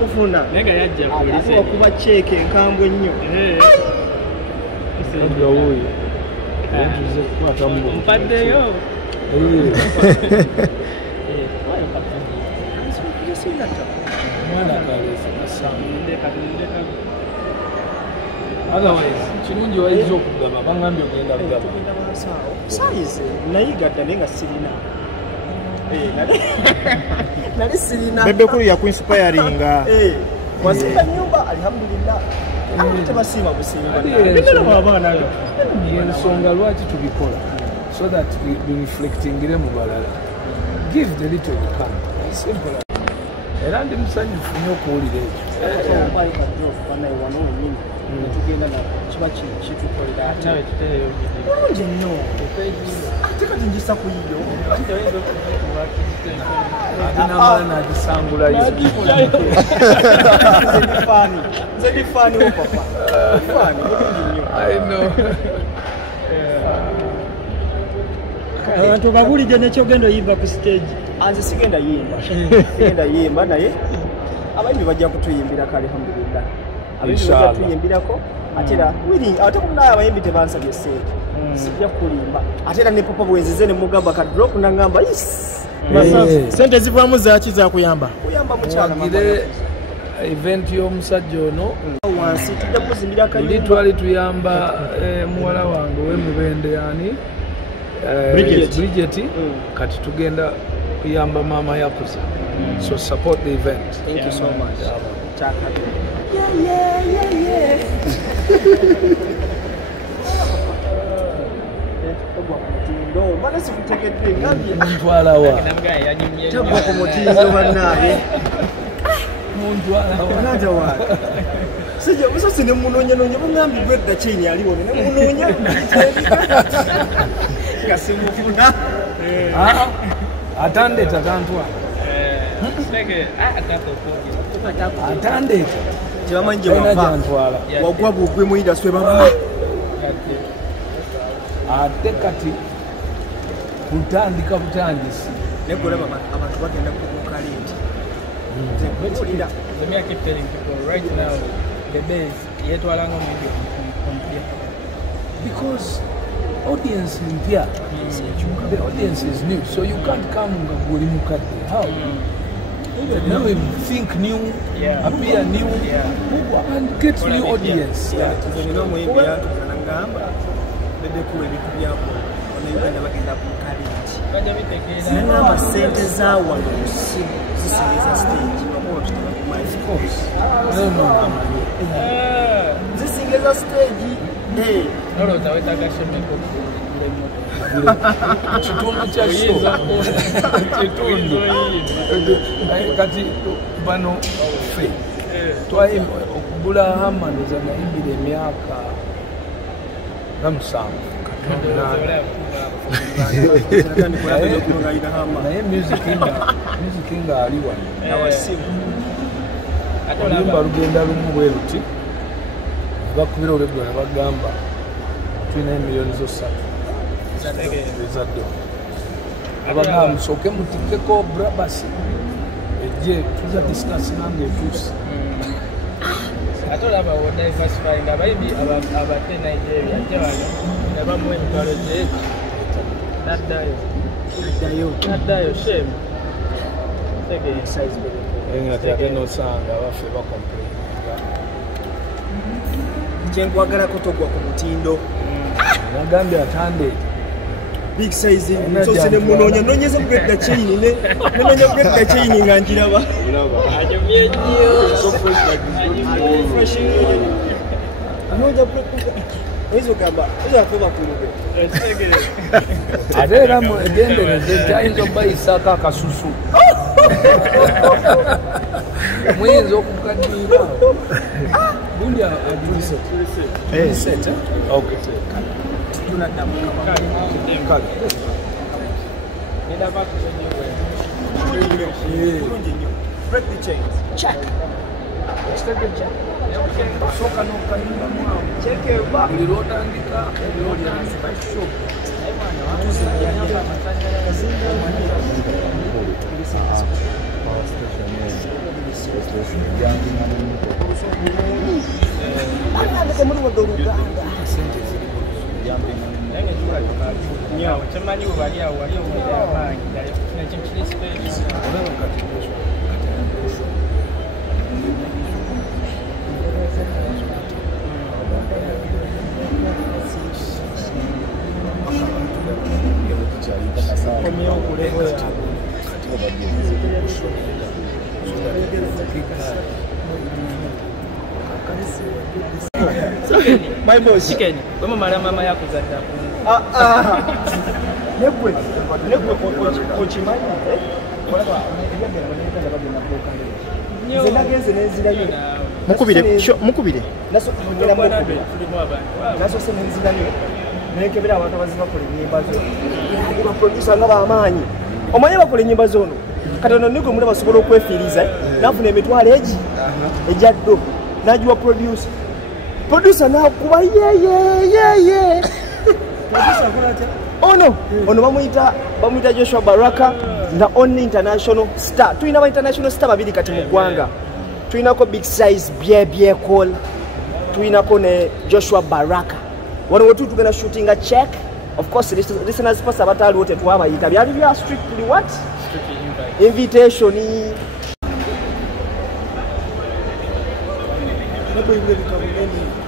Kufuna kuba cheke enkambwe nnyo mpaddeyo otherwise kirungi wayinza okugaba bangambye ogenda kugaba sayize nayigadda naye nga sirina nali sirina bebe kulu yakuinspiringa wazimba nyumba alhamdulillah tebasiima busimba ensonga lwaki tubikola so that we reflectingire mu balala give the little you can simple era ndi musanyufu nnyo okuwulira ekyo tugenda na kiba kitukolera bulungi nnyo ate kati njisa ku yiyo ate namala nagisangulayo nze ndi faani wo papa faani bulungi nnyo I know abantu babulidde nekyogenda oyimba ku stage anze sigenda yimba naye abayimbi bajja kutuyimbira kale alhamdulillah abayimbi bajja kutuyimbirako ate era ate kunaye abayimbi tebansabye stage sijja kulimba ate era ne papa bwenzize ne mugamba ka drop nangamba sente zivaamu zaki zakuyamba kuyamba mukyala event y'omusajja ono wansi tujja kuzimbira kali twali tuyamba muwala wange w'emubende yani Bridget kati tugenda kuyamba mama yakuza so support the event. Thank you so much. Sija musose ne munonya nonya bamwambi bwedda chini aliwo ne munonya kasimufuna atande tatantwa atande kyamanje wantwala wagwa bugwe mu industry baba ate kati kutandika butandisi nekola abantu bagenda kukalindi Let me keep telling people right now the days yet walango maybe because audience is here. The audience is new, so you can't come how? Now we think new, appear new, and get new audience. Nangamba sente zawa zisingeza stage of course zisingeza stage nolo tawetaka shemeko kitundu kya kitundu kati bano ffe okugula hamanoza nayimbira emyaka nga 7 naye music nga ali wano oluyimba lugenda lumu bwe luti bakubira olwegula nebagamba tulina emiliyoni zo 3 ezadde abagamba musooke mutikkeko brabasi ejje tuza discuss nange etuusi ate olaba wodiversifying abayimbi abate Nigeria ajja wano nebamuwa emitwalo gyeki naddayo shame ngati ate nosanga baffe bakomplaininga kyenkwagalako togwa ku mutindo nagambye atande big size nsose ne munonya nonyeza bwedda chaini ne nonyeza bwedda chaini nga njiraba anyumye nnyo so fresh anoja bwedda ezo kamba ezo afuba kulube ate era egendereze kyayinza okubayisako akasusu muyinza okukaddiira gundi aguliset break the chains. check Soka n'okayimba mwamu. check eba Buli lw'otandika ebyolya show. temuli wadde oluganda nyo temanyi bwe bali awo wali owulira amaanyi ddala nakyo kirispeeri my boss chicken bwe mumala mama yakuzadda negwe okimanyi nze nagenze nenzirayo mukubire nasose nenzirayo nenkebera abantu abazi bakola ennyimba zo baprodusa nga bamaanyi omanyi bakola ennyimba zoono katono nigwe muli basobola okwefiiriza nafuna emitwalo egi ejaddo nagiwa producer nakuba yeyeyeye ono bamuyita Joshua Baraka nga only international star tulina ba international star babiri kati mu ggwanga tulinako Big Size Call tulinako ne Joshua Baraka wano wetu tugenda shooting a check of course listeners pass abataaliwo tetwabayita byali bya strictly what invitation Maybe